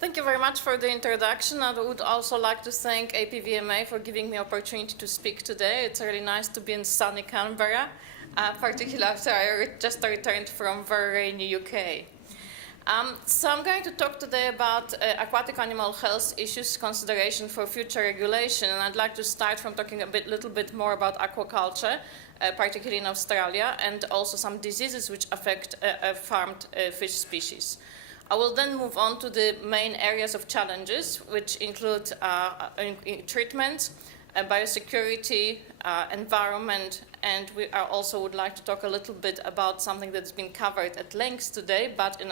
Thank you very much for the introduction. I would also like to thank APVMA for giving me the opportunity to speak today. It's really nice to be in sunny Canberra, particularly after I just returned from very rainy UK. So I'm going to talk today about aquatic animal health issues, consideration for future regulation, and I'd like to start from talking a little bit more about aquaculture, particularly in Australia, and also some diseases which affect farmed fish species. I will then move on to the main areas of challenges, which include treatment, biosecurity, environment, and we also would like to talk a little bit about something that's been covered at length today, but in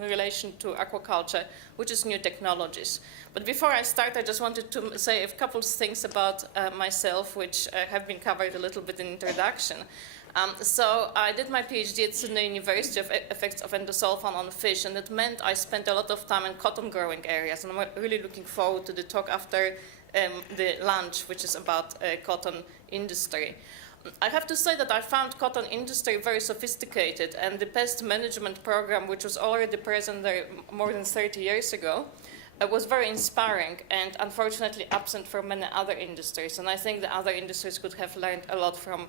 relation to aquaculture, which is new technologies. But before I start, I just wanted to say a couple of things about myself, which have been covered a little bit in introduction. So I did my PhD at Sydney University of effects of endosulfan on fish, and it meant I spent a lot of time in cotton growing areas, and I'm really looking forward to the talk after the lunch, which is about cotton industry. I have to say that I found cotton industry very sophisticated, and the pest management program, which was already present there more than 30 years ago, was very inspiring and unfortunately absent from many other industries. And I think the other industries could have learned a lot from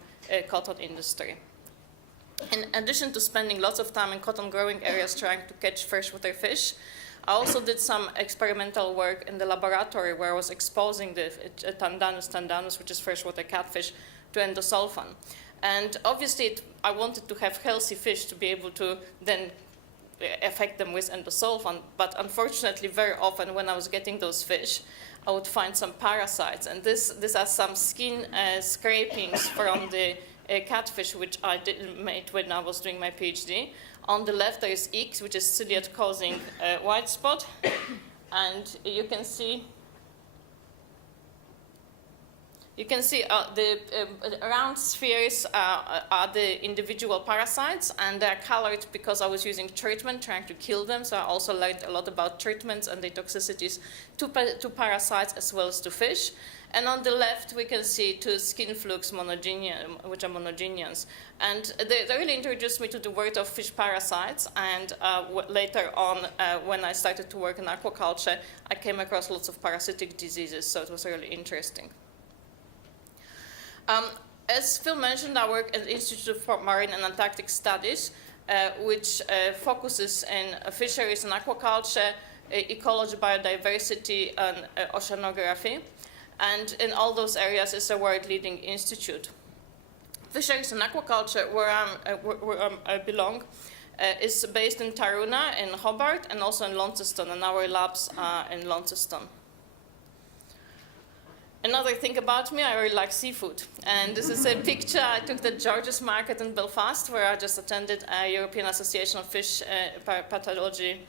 cotton industry. In addition to spending lots of time in cotton growing areas trying to catch freshwater fish, I also did some experimental work in the laboratory where I was exposing the tandanus, which is freshwater catfish, to endosulfan. And obviously I wanted to have healthy fish to be able to then affect them with endosulfan, but unfortunately very often when I was getting those fish, I would find some parasites, and these are some skin scrapings from the catfish which I made when I was doing my PhD. On the left there is X, which is ciliate causing white spot, and you can see the round spheres are the individual parasites, and they're colored because I was using treatment trying to kill them. So I also learned a lot about treatments and the toxicities to parasites as well as to fish. And on the left, we can see two skin flukes, which are monogeneans. And they really introduced me to the world of fish parasites. And later on, when I started to work in aquaculture, I came across lots of parasitic diseases, so it was really interesting. As Phil mentioned, I work at the Institute for Marine and Antarctic Studies, which focuses in fisheries and aquaculture, ecology, biodiversity, and oceanography. And in all those areas is a world-leading institute. Fisheries and aquaculture, where I belong, is based in Taroona, in Hobart, and also in Launceston, and our labs are in Launceston. Another thing about me, I really like seafood. And this is a picture I took at George's Market in Belfast, where I just attended a European Association of Fish Pathology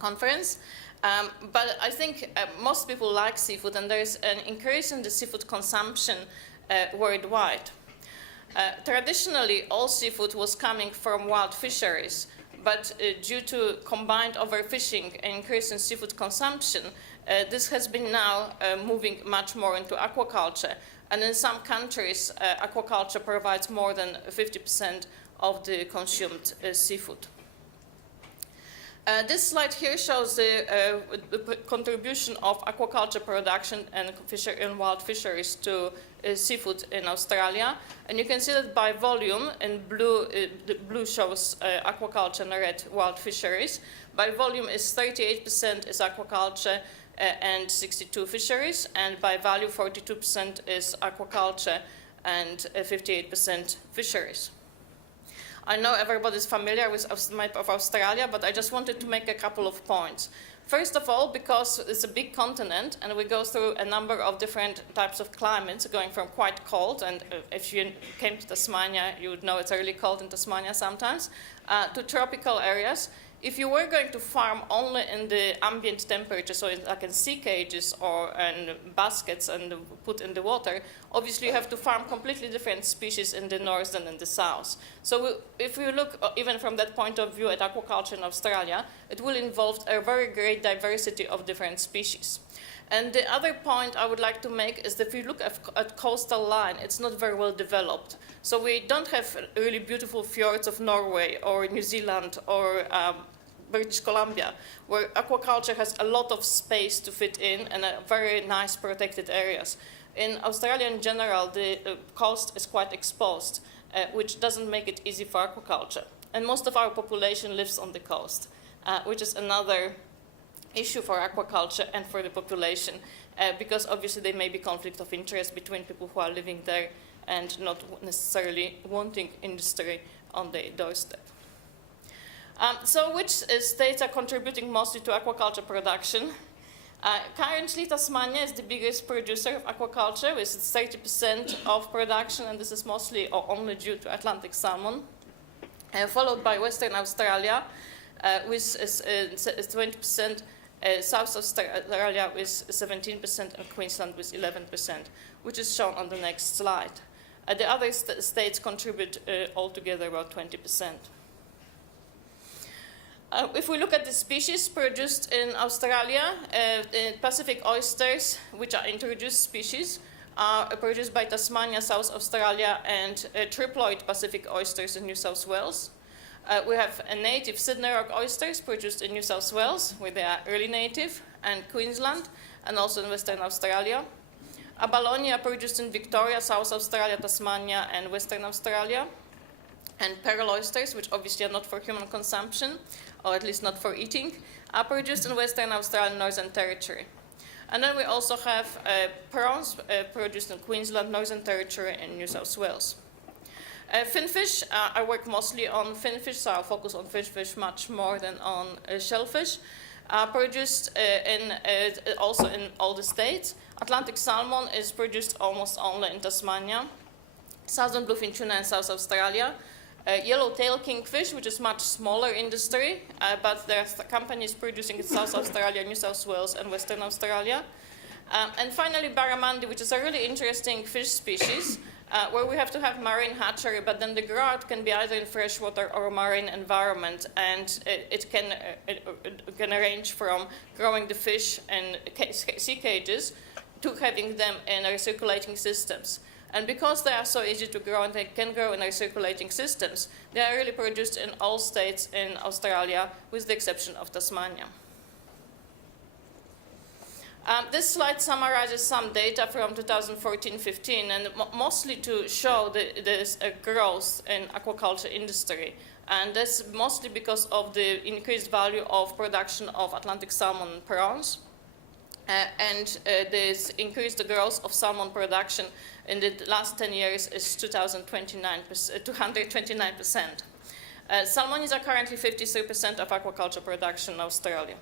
conference. But I think most people like seafood, and there is an increase in the seafood consumption worldwide. Traditionally, all seafood was coming from wild fisheries, but due to combined overfishing and increase in seafood consumption, this has been now moving much more into aquaculture. And in some countries, aquaculture provides more than 50% of the consumed seafood. This slide here shows the contribution of aquaculture production and wild fisheries to seafood in Australia. And you can see that by volume, in blue, the blue shows aquaculture and red wild fisheries. By volume is 38% is aquaculture and 62 fisheries, and by value 42% is aquaculture and 58% fisheries. I know everybody's familiar with the map of Australia, but I just wanted to make a couple of points. First of all, because it's a big continent and we go through a number of different types of climates, going from quite cold, and if you came to Tasmania, you would know it's really cold in Tasmania sometimes, to tropical areas. If you were going to farm only in the ambient temperature, so like in sea cages or in baskets and put in the water, obviously you have to farm completely different species in the north than in the south. So if we look even from that point of view at aquaculture in Australia, it will involve a very great diversity of different species. And the other point I would like to make is that if you look at coastal line, it's not very well developed. So we don't have really beautiful fjords of Norway or New Zealand or British Columbia, where aquaculture has a lot of space to fit in and a very nice protected areas. In Australia in general, the coast is quite exposed, which doesn't make it easy for aquaculture. And most of our population lives on the coast, which is another issue for aquaculture and for the population, because obviously there may be conflict of interest between people who are living there and not necessarily wanting industry on their doorstep. So which states are contributing mostly to aquaculture production? Currently, Tasmania is the biggest producer of aquaculture, with 30% of production, and this is mostly or only due to Atlantic salmon, followed by Western Australia with 20%, South Australia with 17%, and Queensland with 11%, which is shown on the next slide. The other states contribute altogether about 20%. If we look at the species produced in Australia, the Pacific oysters, which are introduced species, are produced by Tasmania, South Australia, and triploid Pacific oysters in New South Wales. We have a native Sydney Rock oysters produced in New South Wales, where they are early native, and Queensland, and also in Western Australia. Abalone are produced in Victoria, South Australia, Tasmania, and Western Australia. And pearl oysters, which obviously are not for human consumption, or at least not for eating, are produced in Western Australia and Northern Territory. And then we also have prawns produced in Queensland, Northern Territory, and New South Wales. Finfish, I work mostly on finfish, so I'll focus on fish much more than on shellfish. Produced also in all the states. Atlantic salmon is produced almost only in Tasmania. Southern bluefin tuna in South Australia. Yellowtail kingfish, which is much smaller industry, but there are companies producing in South Australia, New South Wales, and Western Australia. And finally, barramundi, which is a really interesting fish species, where we have to have marine hatchery, but then the grow-out can be either in freshwater or marine environment, and it can range from growing the fish in sea cages to having them in recirculating systems. And because they are so easy to grow and they can grow in recirculating systems, they are really produced in all states in Australia, with the exception of Tasmania. This slide summarizes some data from 2014-15, and mostly to show this growth in aquaculture industry. And that's mostly because of the increased value of production of Atlantic salmon and prawns. And this increased growth of salmon production in the last 10 years is 229%. Salmonids are currently 53% of aquaculture production in Australia.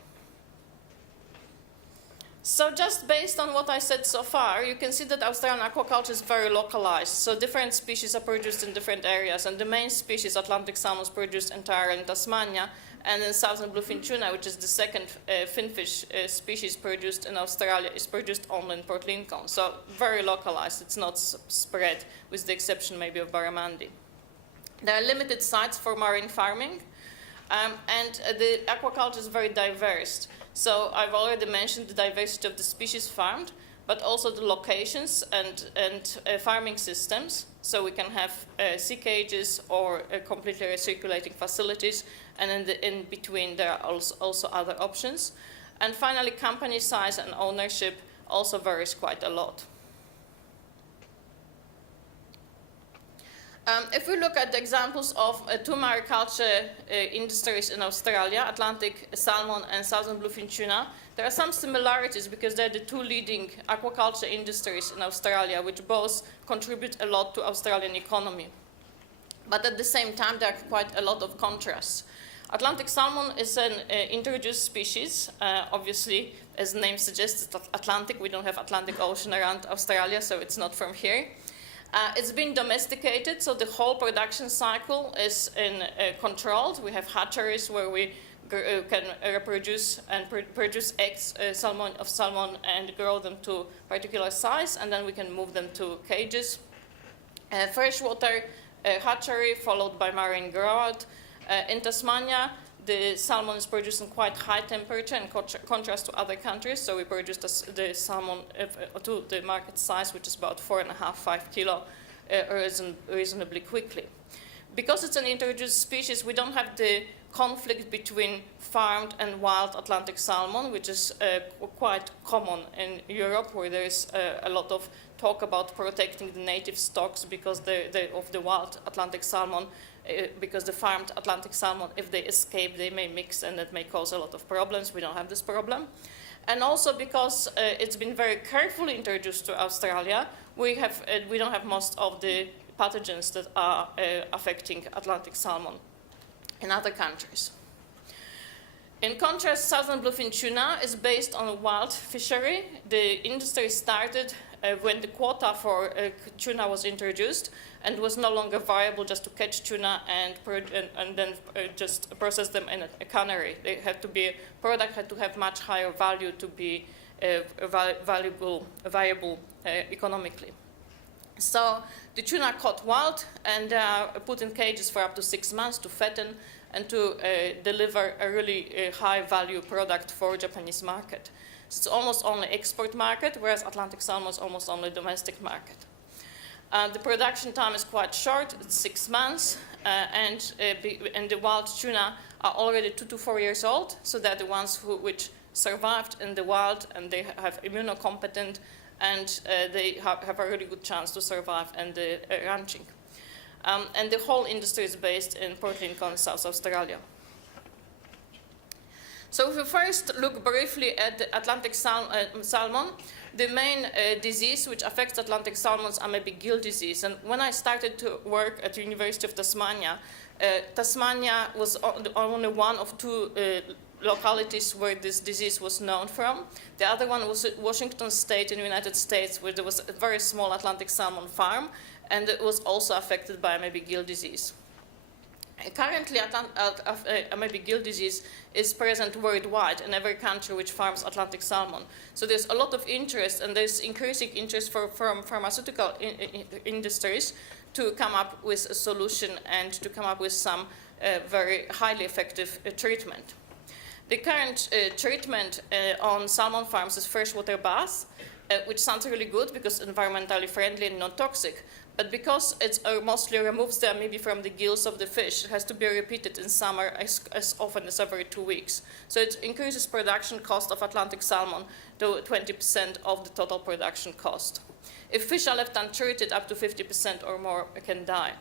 So just based on what I said so far, you can see that Australian aquaculture is very localized. So different species are produced in different areas, and the main species, Atlantic salmon, is produced entirely in Tasmania, and then southern bluefin tuna, which is the second finfish species produced in Australia, is produced only in Port Lincoln. So very localized, it's not spread, with the exception maybe of barramundi. There are limited sites for marine farming, and the aquaculture is very diverse. So I've already mentioned the diversity of the species farmed, but also the locations and farming systems. So we can have sea cages or completely recirculating facilities, and in between there are also other options. And finally, company size and ownership also varies quite a lot. If we look at the examples of two mariculture industries in Australia, Atlantic salmon and southern bluefin tuna, there are some similarities because they're the two leading aquaculture industries in Australia, which both contribute a lot to Australian economy. But at the same time, there are quite a lot of contrasts. Atlantic salmon is an introduced species. Obviously, as the name suggests, it's Atlantic. We don't have Atlantic Ocean around Australia, so it's not from here. It's been domesticated, so the whole production cycle is controlled. We have hatcheries where we can reproduce and produce eggs of salmon and grow them to particular size, and then we can move them to cages. Freshwater hatchery followed by marine grow-out. In Tasmania, the salmon is produced in quite high temperature in contrast to other countries, so we produce the salmon to the market size, which is about 4.5–5 kilo, reasonably quickly. because it's an introduced species, we don't have the conflict between farmed and wild Atlantic salmon, which is quite common in Europe, where there is a lot of talk about protecting the native stocks because of the wild Atlantic salmon, because the farmed Atlantic salmon, if they escape, they may mix and that may cause a lot of problems. We don't have this problem. And also because it's been very carefully introduced to Australia, we don't have most of the pathogens that are affecting Atlantic salmon in other countries. In contrast, southern bluefin tuna is based on a wild fishery. The industry started when the quota for tuna was introduced and was no longer viable just to catch tuna and then just process them in a cannery. Product had to have much higher value to be viable economically. So the tuna caught wild and put in cages for up to 6 months to fatten and to deliver a really high value product for Japanese market. So it's almost only export market, whereas Atlantic salmon is almost only domestic market. The production time is quite short, it's 6 months, and the wild tuna are already 2 to 4 years old, so they're the ones which survived in the wild and they have immunocompetent and they have a really good chance to survive in the ranching. And the whole industry is based in Port Lincoln, South Australia. So if we first look briefly at the Atlantic salmon, the main disease which affects Atlantic salmons are maybe gill disease. And when I started to work at the University of Tasmania, Tasmania was only one of 2 localities where this disease was known from. The other one was Washington State in the United States, where there was a very small Atlantic salmon farm, and it was also affected by maybe gill disease. Currently, maybe gill disease is present worldwide in every country which farms Atlantic salmon. So there's a lot of interest, and there's increasing interest from pharmaceutical industries to come up with a solution and to come up with some very highly effective treatment. The current treatment on salmon farms is freshwater bath, which sounds really good because environmentally friendly and non-toxic. But because it mostly removes the amoeba from the gills of the fish, it has to be repeated in summer as often as every 2 weeks. So it increases production cost of Atlantic salmon to 20% of the total production cost. If fish are left untreated, up to 50% or more can die.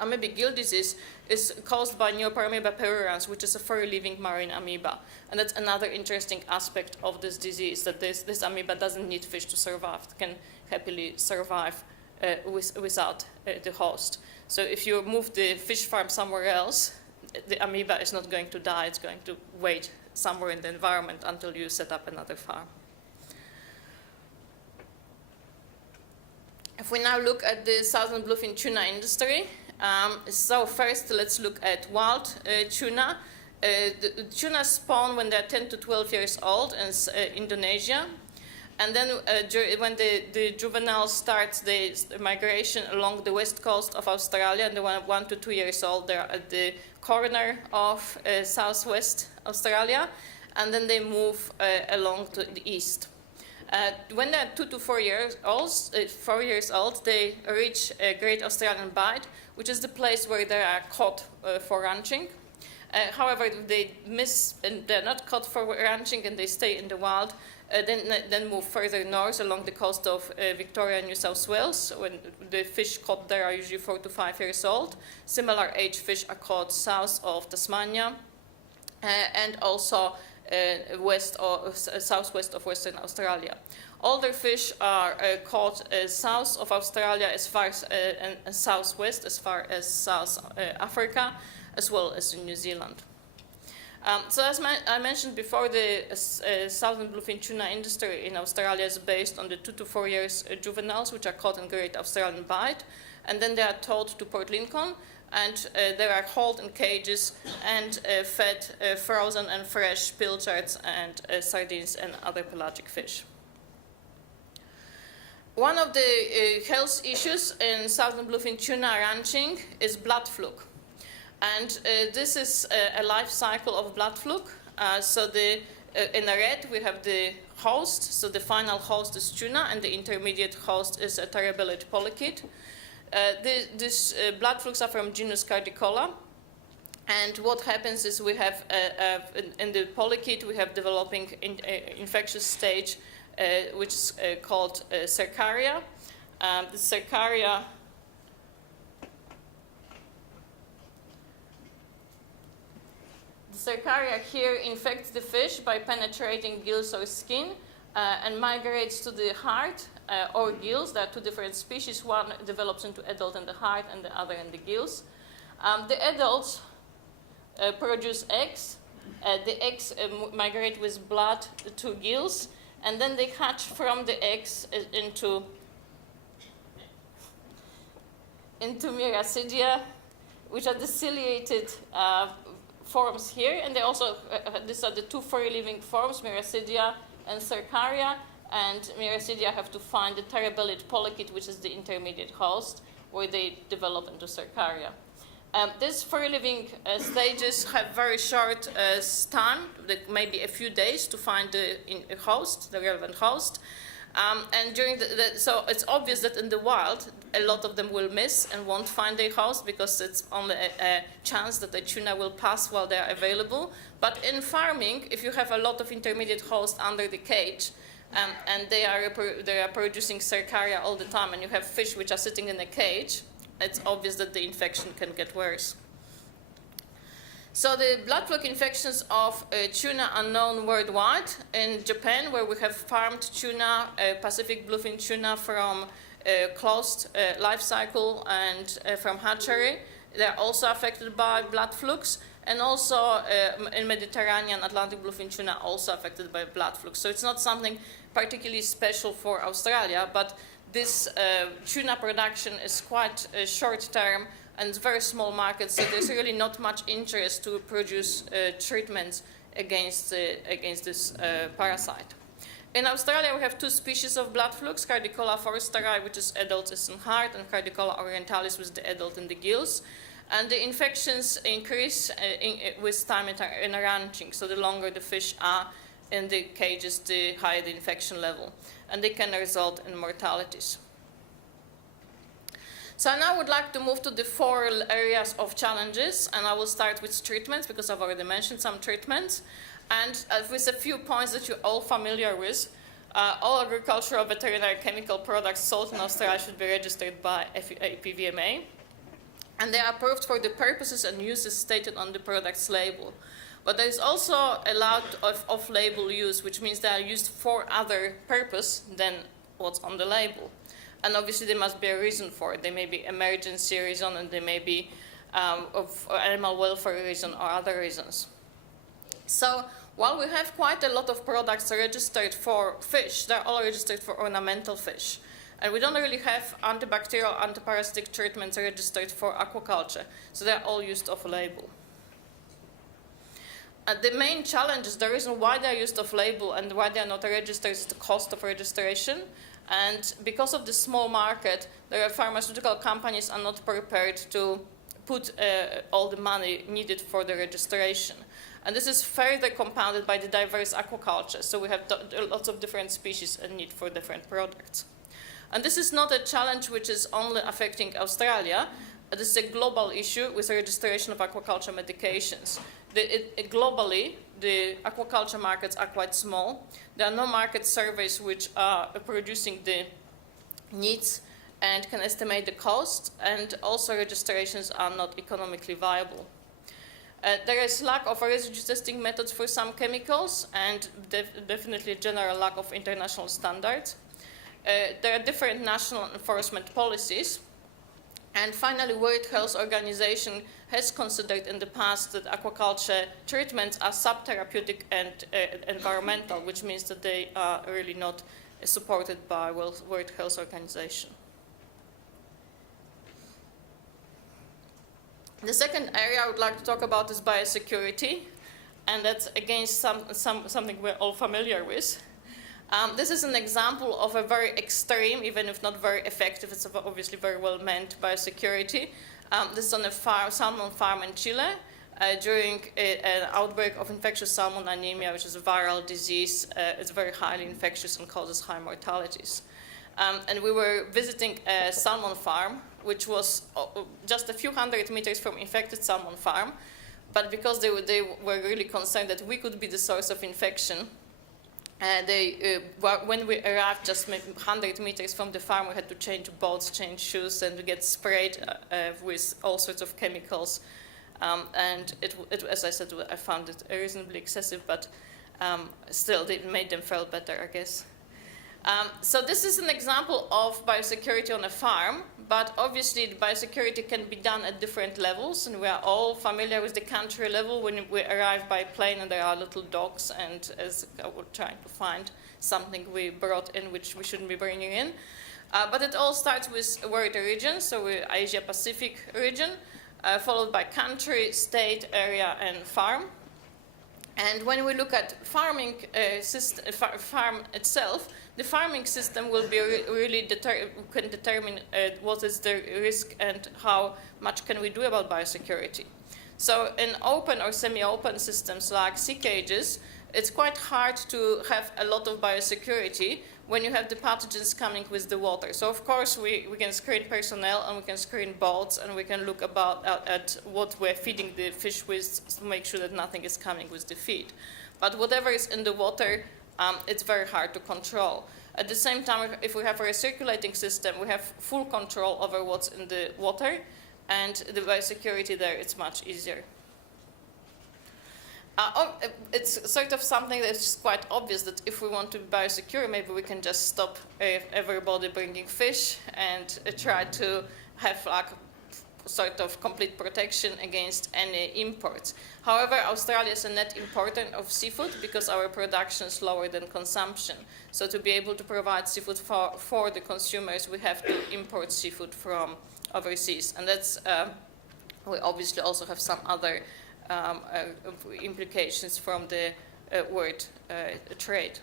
Amoeba gill disease is caused by Neoparamiba purulans, which is a free-living marine amoeba. And that's another interesting aspect of this disease, that this amoeba doesn't need fish to survive. It can happily survive without the host. So if you move the fish farm somewhere else, the amoeba is not going to die. It's going to wait somewhere in the environment until you set up another farm. If we now look at the southern bluefin tuna industry, so first let's look at wild tuna. The tuna spawn when they're 10 to 12 years old in Indonesia. And then when the juvenile starts the migration along the west coast of Australia, and they're 1 to 2 years old, they're at the corner of southwest Australia, and then they move along to the east. When they're 2 to 4 years old, they reach Great Australian Bight, which is the place where they are caught for ranching. However, they miss and they're not caught for ranching and they stay in the wild. Then move further north along the coast of Victoria and New South Wales, when the fish caught there are usually 4 to 5 years old. Similar age fish are caught south of Tasmania and also southwest of Western Australia. Older fish are caught south of Australia as far as and southwest as far as South Africa, as well as in New Zealand. So as I mentioned before, the southern bluefin tuna industry in Australia is based on the 2 to 4 years juveniles, which are caught in Great Australian Bight, and then they are towed to Port Lincoln, and they are hauled in cages and fed frozen and fresh pilchards and sardines and other pelagic fish. One of the health issues in southern bluefin tuna ranching is blood fluke. And this is a life cycle of blood fluke. In the red, we have the host. So the final host is tuna, and the intermediate host is a terebelid polychaete. These blood flukes are from genus Cardicola. And what happens is we have, in the polychaete, we have developing infectious stage, which is called Cercaria. The Cercaria here infects the fish by penetrating gills or skin and migrates to the heart or gills. There are two different species. One develops into adult in the heart and the other in the gills. The adults produce eggs. The eggs migrate with blood to gills, and then they hatch from the eggs into Miracidia, which are the ciliated forms here. And they also, these are the two free living forms, Miracidia and Cercaria. And Miracidia have to find the terabellid polychaete, which is the intermediate host, where they develop into Cercaria. These free living stages have very short time, maybe a few days, to find the host, the relevant host. And during so it's obvious that in the wild, a lot of them will miss and won't find their host because it's only a chance that the tuna will pass while they are available. But in farming, if you have a lot of intermediate hosts under the cage, and they are producing Cercaria all the time, and you have fish which are sitting in a cage, it's obvious that the infection can get worse. So the blood fluke infections of tuna are known worldwide. In Japan, where we have farmed tuna, Pacific bluefin tuna from closed life cycle and from hatchery, they're also affected by blood flukes. And also in Mediterranean, Atlantic bluefin tuna also affected by blood flukes. So it's not something particularly special for Australia, but this tuna production is quite short term and it's very small market, so there's really not much interest to produce treatments against this parasite. In Australia, we have two species of blood flukes, Cardicola forsteri, which is adult is in heart, and Cardicola orientalis, which is the adult in the gills. And the infections increase with time in ranching, so the longer the fish are in the cages, the higher the infection level. And they can result in mortalities. So now I would like to move to the 4 areas of challenges, and I will start with treatments because I've already mentioned some treatments. And with a few points that you're all familiar with, all agricultural veterinary chemical products sold in Australia should be registered by APVMA. And they are approved for the purposes and uses stated on the product's label. But there is also allowed off-label use, which means they are used for other purpose than what's on the label. And obviously there must be a reason for it. There may be emergency reason, and there may be of animal welfare reason or other reasons. So while we have quite a lot of products registered for fish, they're all registered for ornamental fish. And we don't really have antibacterial, antiparasitic treatments registered for aquaculture. So they're all used off-label. The main challenge is the reason why they're used off-label and why they're not registered is the cost of registration. And because of the small market, the pharmaceutical companies are not prepared to put all the money needed for the registration. And this is further compounded by the diverse aquaculture. So we have lots of different species and need for different products. And this is not a challenge which is only affecting Australia. This is a global issue with the registration of aquaculture medications. Globally, the aquaculture markets are quite small. There are no market surveys which are producing the needs and can estimate the cost, and also registrations are not economically viable. There is lack of residue testing methods for some chemicals, and definitely a general lack of international standards. There are different national enforcement policies. And finally, World Health Organization has considered in the past that aquaculture treatments are subtherapeutic and environmental, which means that they are really not supported by World Health Organization. The second area I would like to talk about is biosecurity, and that's again something we're all familiar with. This is an example of a very extreme, even if not very effective, it's obviously very well meant biosecurity. This is on a salmon farm in Chile during an outbreak of infectious salmon anemia, which is a viral disease. It's very highly infectious and causes high mortalities. And we were visiting a salmon farm, which was just a few hundred meters from infected salmon farm. But because they were really concerned that we could be the source of infection, when we arrived just maybe 100 meters from the farm, we had to change boats, change shoes, and get sprayed with all sorts of chemicals. And as I said, I found it reasonably excessive, but still, it made them feel better, I guess. So this is an example of biosecurity on a farm, but obviously the biosecurity can be done at different levels, and we are all familiar with the country level when we arrive by plane and there are little docks, and as we're trying to find something we brought in which we shouldn't be bringing in. But it all starts with world region, so we're Asia-Pacific region, followed by country, state, area, and farm. And when we look at farming farm itself, the farming system will be can determine what is the risk and how much can we do about biosecurity. So in open or semi-open systems like sea cages, it's quite hard to have a lot of biosecurity when you have the pathogens coming with the water. So of course we can screen personnel and we can screen boats and we can look at what we're feeding the fish with to make sure that nothing is coming with the feed. But whatever is in the water, it's very hard to control. At the same time, if we have a recirculating system, we have full control over what's in the water, and the biosecurity there is much easier. It's sort of something that's quite obvious that if we want to be biosecure, maybe we can just stop everybody bringing fish and try to have like sort of complete protection against any imports. However, Australia is a net importer of seafood because our production is lower than consumption. So to be able to provide seafood for the consumers, we have to import seafood from overseas. And that's, we obviously also have some other implications from the world trade.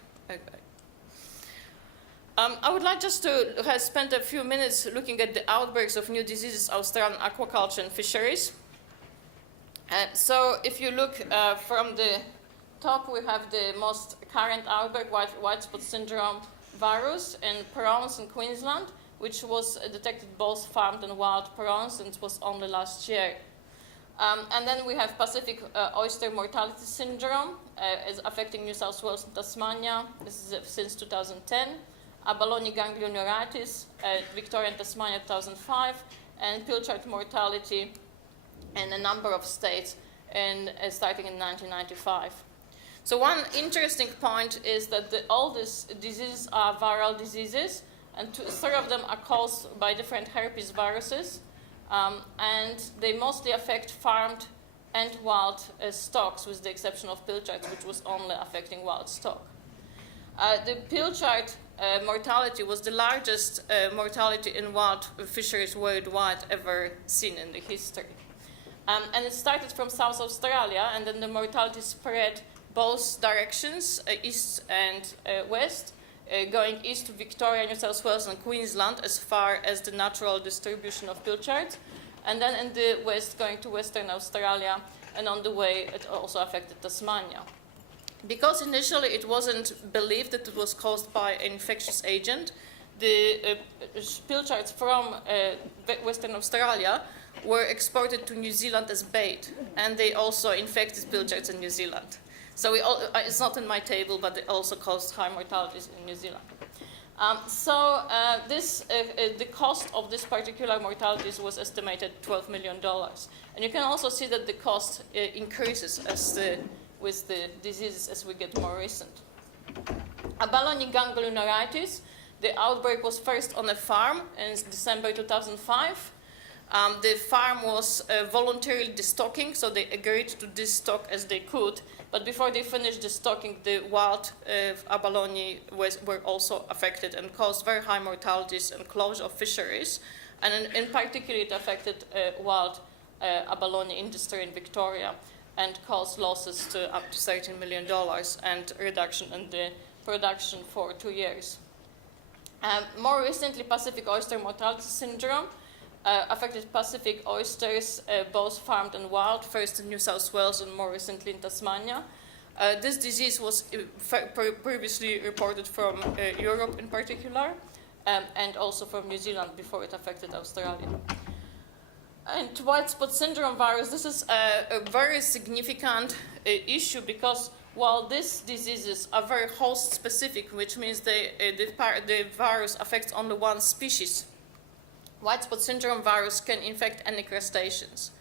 I would like just to have spent a few minutes looking at the outbreaks of new diseases, Australian aquaculture and fisheries. So if you look from the top, we have the most current outbreak, white spot syndrome virus in prawns in Queensland, which was detected both farmed and wild prawns, and it was only last year. And then we have Pacific oyster mortality syndrome, is affecting New South Wales and Tasmania. This is since 2010. Abalone ganglionitis, Victoria and Tasmania 2005, and pilchard mortality in a number of states starting in 1995. So one interesting point is that all these diseases are viral diseases, and three of them are caused by different herpes viruses, and they mostly affect farmed and wild stocks, with the exception of pilchards, which was only affecting wild stock. The pilchard mortality was the largest mortality in wild fisheries worldwide ever seen in the history. And it started from South Australia, and then the mortality spread both directions, east and west, going east to Victoria, New South Wales, and Queensland as far as the natural distribution of pilchards, and then in the west going to Western Australia, and on the way it also affected Tasmania. Because initially it wasn't believed that it was caused by an infectious agent, the pilchards from Western Australia were exported to New Zealand as bait, and they also infected pilchards in New Zealand. So it's not in my table, but it also caused high mortalities in New Zealand. The cost of this particular mortalities was estimated $12 million. And you can also see that the cost increases with the diseases as we get more recent. Abalone ganglionitis, the outbreak was first on a farm in December 2005. The farm was voluntarily destocking, so they agreed to destock as they could. But before they finished destocking, the wild abalone were also affected and caused very high mortalities and closure of fisheries. And in particular, it affected wild abalone industry in Victoria and caused losses to up to $13 million and reduction in the production for 2 years. More recently, Pacific oyster mortality syndrome affected Pacific oysters, both farmed and wild, first in New South Wales and more recently in Tasmania. This disease was previously reported from Europe in particular, and also from New Zealand before it affected Australia. And white spot syndrome virus, this is a very significant issue because while these diseases are very host specific, which means the virus affects only one species, white spot syndrome virus can infect any crustaceans.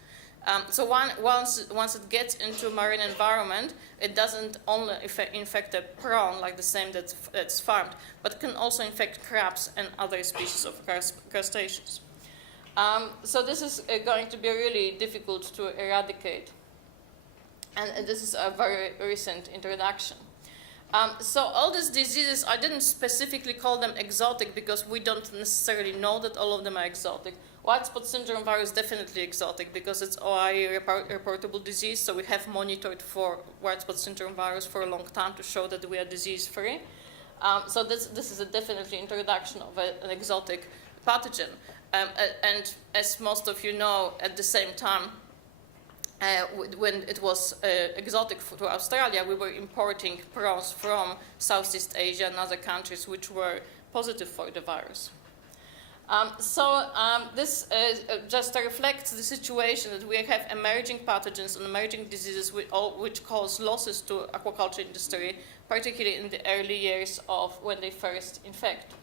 So once it gets into marine environment, it doesn't only infect a prawn like the same that's farmed, but can also infect crabs and other species of crustaceans. So this is going to be really difficult to eradicate. And this is a very recent introduction. So all these diseases, I didn't specifically call them exotic because we don't necessarily know that all of them are exotic. White spot syndrome virus definitely exotic because it's OIE reportable disease, so we have monitored for white spot syndrome virus for a long time to show that we are disease-free. So this is a definitely introduction of an exotic pathogen. And as most of you know, at the same time, when it was exotic to Australia, we were importing prawns from Southeast Asia and other countries which were positive for the virus. This just reflects the situation that we have emerging pathogens and emerging diseases which cause losses to aquaculture industry, particularly in the early years of when they first infect.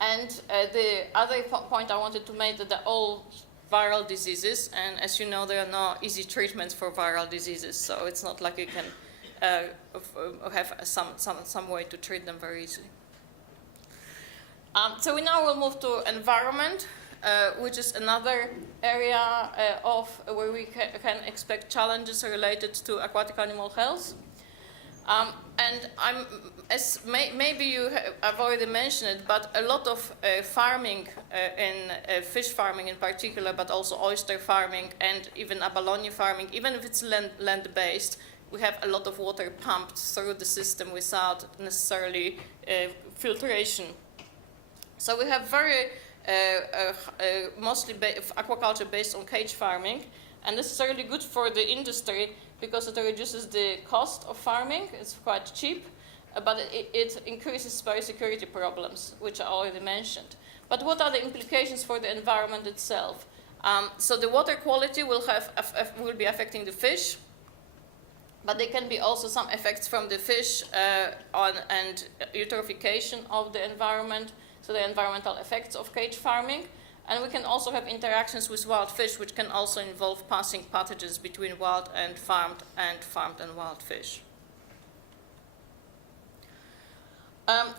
The other point I wanted to make that they're all viral diseases, and as you know, there are no easy treatments for viral diseases, so it's not like you can have some way to treat them very easily. So we now will move to environment, which is another area of where we can expect challenges related to aquatic animal health. And maybe you have already mentioned it, but a lot of farming, in fish farming in particular, but also oyster farming and even abalone farming, even if it's land-based, we have a lot of water pumped through the system without necessarily filtration. So we have very mostly aquaculture based on cage farming, and this is really good for the industry because it reduces the cost of farming. It's quite cheap, but it increases biosecurity problems, which I already mentioned. But what are the implications for the environment itself? So the water quality will be affecting the fish, but there can be also some effects from the fish and eutrophication of the environment, so the environmental effects of cage farming. And we can also have interactions with wild fish, which can also involve passing pathogens between wild and farmed and wild fish.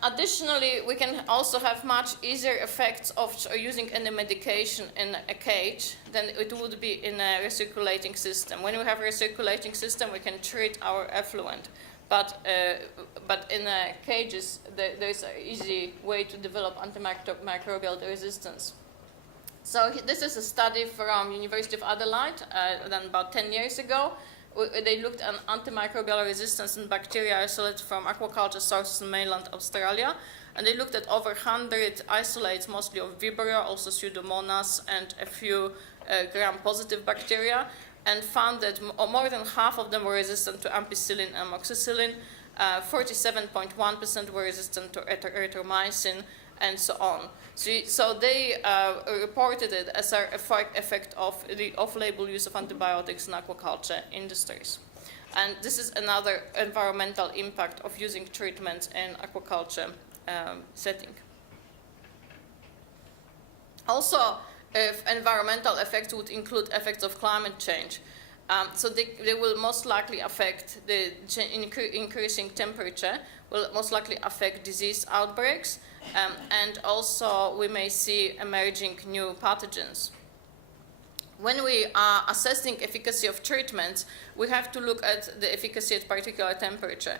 Additionally, we can also have much easier effects of using any medication in a cage than it would be in a recirculating system. When we have a recirculating system, we can treat our effluent. But in cages, there's an easy way to develop antimicrobial resistance. So this is a study from University of Adelaide done about 10 years ago. They looked at antimicrobial resistance in bacteria isolated from aquaculture sources in mainland Australia. And they looked at over 100 isolates, mostly of Vibrio, also Pseudomonas, and a few gram-positive bacteria, and found that more than half of them were resistant to ampicillin and amoxicillin, 47.1% were resistant to erythromycin, and so on. So they reported it as an effect of the off-label use of antibiotics in aquaculture industries. And this is another environmental impact of using treatments in aquaculture setting. Also, environmental effects would include effects of climate change. So they will most likely affect the increasing temperature, will most likely affect disease outbreaks, and also we may see emerging new pathogens. When we are assessing efficacy of treatments, we have to look at the efficacy at particular temperature.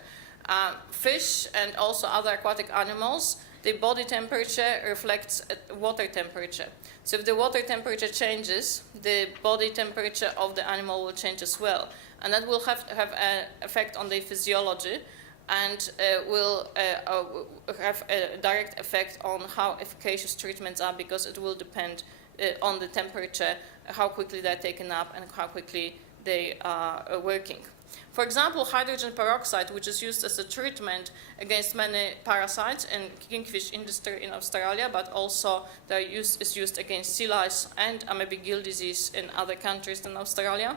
Fish and also other aquatic animals, the body temperature reflects water temperature. So if the water temperature changes, the body temperature of the animal will change as well. And that will have an effect on their physiology and will have a direct effect on how efficacious treatments are, because it will depend on the temperature, how quickly they're taken up and how quickly they are working. For example, hydrogen peroxide, which is used as a treatment against many parasites in kingfish industry in Australia, but also is used against sea lice and amoebic gill disease in other countries than Australia,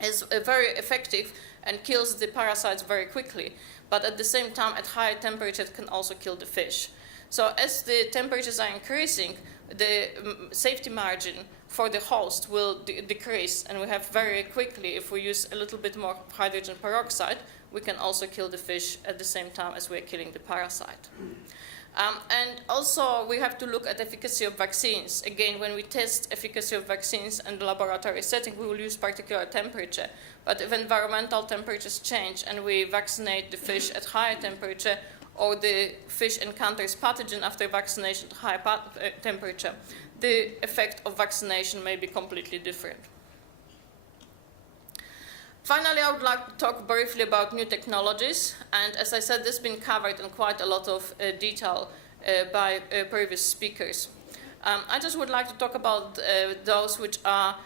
is very effective and kills the parasites very quickly. But at the same time, at higher temperatures, it can also kill the fish. So as the temperatures are increasing, the safety margin for the host will decrease, and we have very quickly, if we use a little bit more hydrogen peroxide, we can also kill the fish at the same time as we're killing the parasite. And also we have to look at efficacy of vaccines. Again, when we test efficacy of vaccines in the laboratory setting, we will use particular temperature. But if environmental temperatures change and we vaccinate the fish at higher temperature, or the fish encounters pathogen after vaccination at high temperature, the effect of vaccination may be completely different. Finally, I would like to talk briefly about new technologies. And as I said, this has been covered in quite a lot of detail by previous speakers. I just would like to talk about those which are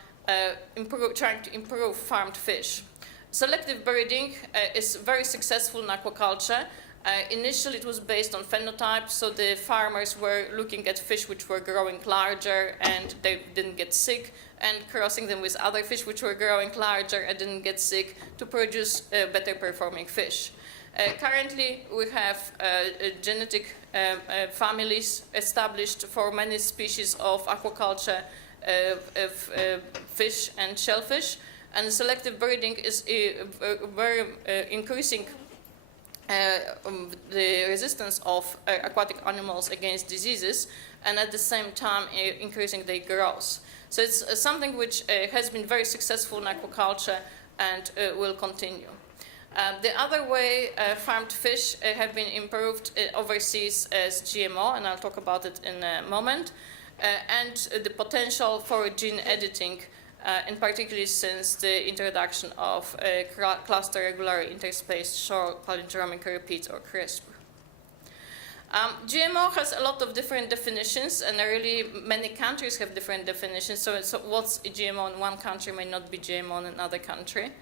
trying to improve farmed fish. Selective breeding is very successful in aquaculture. Initially, it was based on phenotype, so the farmers were looking at fish which were growing larger and they didn't get sick, and crossing them with other fish which were growing larger and didn't get sick to produce better performing fish. Currently, we have genetic families established for many species of aquaculture fish and shellfish, and selective breeding is very increasing the resistance of aquatic animals against diseases, and at the same time increasing their growth. So it's something which has been very successful in aquaculture and will continue. The other way farmed fish have been improved overseas as GMO, and I'll talk about it in a moment, and the potential for gene editing, in particular since the introduction of cluster regularly interspaced short palindromic repeats, or CRISPR. GMO has a lot of different definitions, and really many countries have different definitions, so what's a GMO in one country may not be GMO in another country.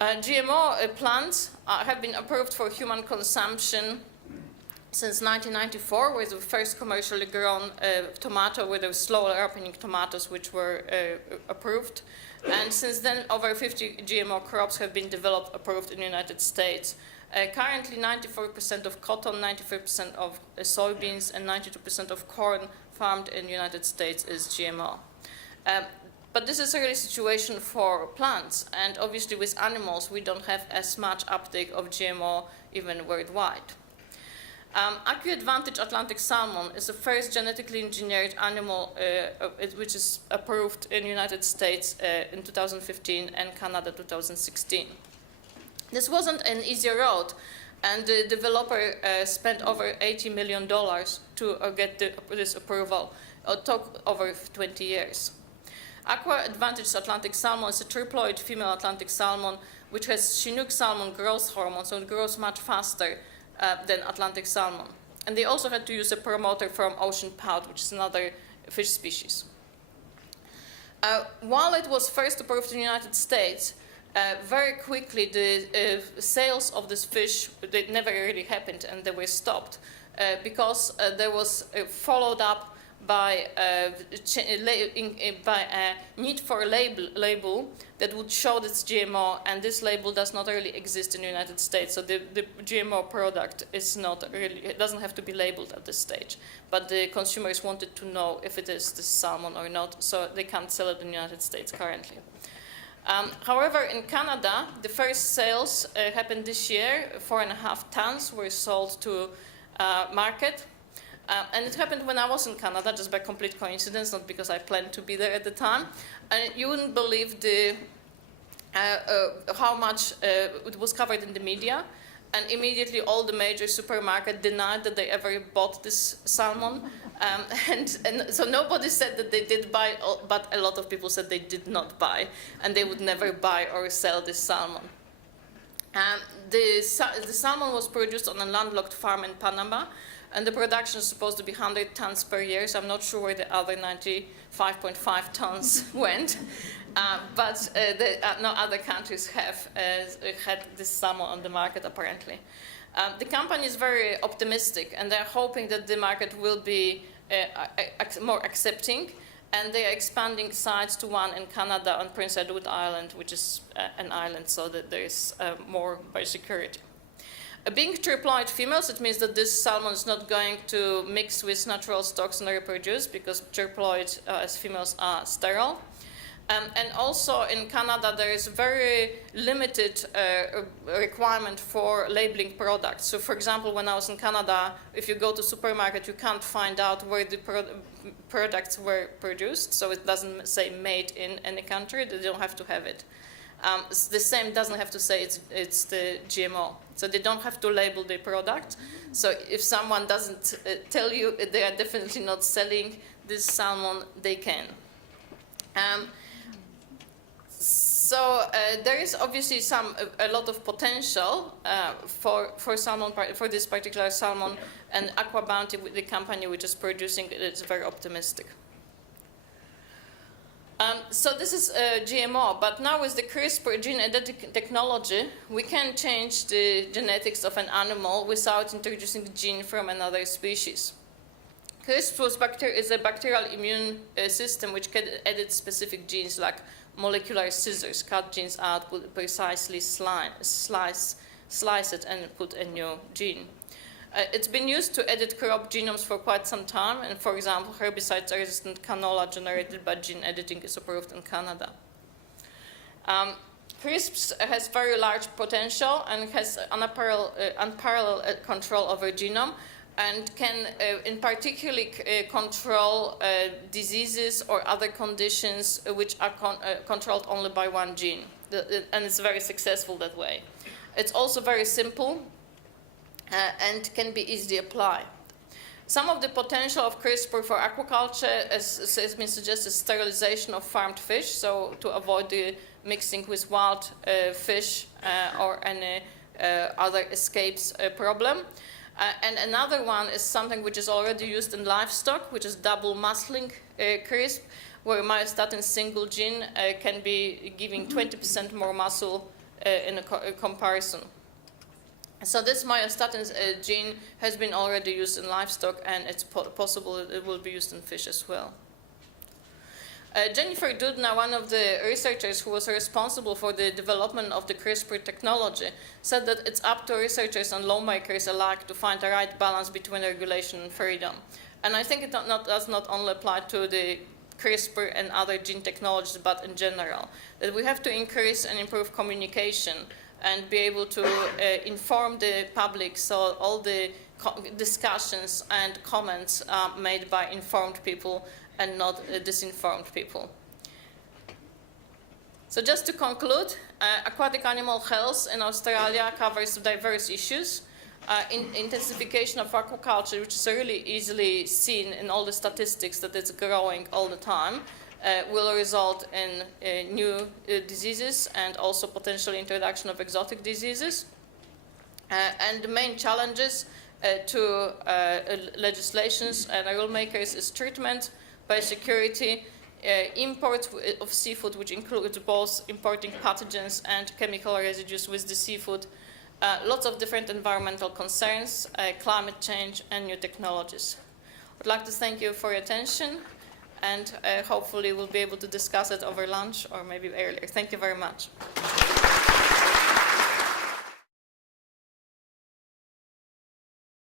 GMO plants have been approved for human consumption since 1994, with the first commercially grown tomato with those slower ripening tomatoes which were approved. And since then, over 50 GMO crops have been developed, approved in the United States. Currently, 94% of cotton, 93% of soybeans, and 92% of corn farmed in the United States is GMO. But this is really a situation for plants, and obviously with animals, we don't have as much uptake of GMO even worldwide. AquAdvantage Atlantic salmon is the first genetically engineered animal which is approved in the United States in 2015 and Canada 2016. This wasn't an easy road, and the developer spent over $80 million to get this approval. It took over 20 years. AquAdvantage Atlantic salmon is a triploid female Atlantic salmon which has Chinook salmon growth hormone, so it grows much faster than Atlantic salmon. And they also had to use a promoter from ocean pout, which is another fish species. While it was first approved in the United States, very quickly the sales of this fish, they never really happened, and they were stopped because there was followed up by a need for a label that would show that it's GMO, and this label does not really exist in the United States. So the GMO product is not really, it doesn't have to be labeled at this stage. But the consumers wanted to know if it is this salmon or not, so they can't sell it in the United States currently. However, in Canada, the first sales happened this year. 4.5 tons were sold to market. And it happened when I was in Canada, just by complete coincidence, not because I planned to be there at the time. And you wouldn't believe how much it was covered in the media. And immediately all the major supermarkets denied that they ever bought this salmon. And so nobody said that they did buy, but a lot of people said they did not buy, and they would never buy or sell this salmon. The salmon was produced on a landlocked farm in Panama. and the production is supposed to be 100 tons per year, so I'm not sure where the other 95.5 tons went. But no other countries have had this salmon on the market, apparently. The company is very optimistic, and they're hoping that the market will be more accepting, and they are expanding sites to one in Canada on Prince Edward Island, which is an island, so that there is more biosecurity. Being triploid females, it means that this salmon is not going to mix with natural stocks and reproduce, because triploid as females are sterile. And also in Canada, there is very limited requirement for labeling products. So for example, when I was in Canada, if you go to supermarket, you can't find out where the products were produced. So it doesn't say made in any country, they don't have to have it. The same doesn't have to say it's the GMO. So they don't have to label the product. So if someone doesn't tell you they are definitely not selling this salmon, they can. So there is obviously a lot of potential for salmon, for this particular salmon, and AquaBounty, the company which is producing it, is very optimistic. So this is GMO, but now with the CRISPR gene editing technology, we can change the genetics of an animal without introducing the gene from another species. CRISPR is a bacterial immune system which can edit specific genes, like molecular scissors, cut genes out, precisely slice it, and put a new gene. It's been used to edit crop genomes for quite some time, and for example, herbicide-resistant canola generated by gene editing is approved in Canada. CRISPR has very large potential and has unparalleled control over genome, and can in particular control diseases or other conditions which are controlled only by one gene. And it's very successful that way. It's also very simple and can be easily applied. Some of the potential of CRISPR for aquaculture has been suggested: sterilization of farmed fish, so to avoid the mixing with wild fish or any other escapes problem. And another one is something which is already used in livestock, which is double muscling CRISPR, where myostatin single gene can be giving 20% more muscle in a comparison. So this myostatin gene has been already used in livestock, and it's possible it will be used in fish as well. Jennifer Doudna, one of the researchers who was responsible for the development of the CRISPR technology, said that it's up to researchers and lawmakers alike to find the right balance between regulation and freedom. And I think it does not only apply to the CRISPR and other gene technologies, but in general, that we have to increase and improve communication and be able to inform the public, so all the discussions and comments are made by informed people and not disinformed people. So just to conclude, aquatic animal health in Australia covers diverse issues. Intensification of aquaculture, which is really easily seen in all the statistics that it's growing all the time, will result in new diseases and also potential introduction of exotic diseases. And the main challenges to legislations and rulemakers is treatment, biosecurity, import of seafood, which includes both importing pathogens and chemical residues with the seafood, lots of different environmental concerns, climate change, and new technologies. I'd like to thank you for your attention, and hopefully we'll be able to discuss it over lunch or maybe earlier. Thank you very much.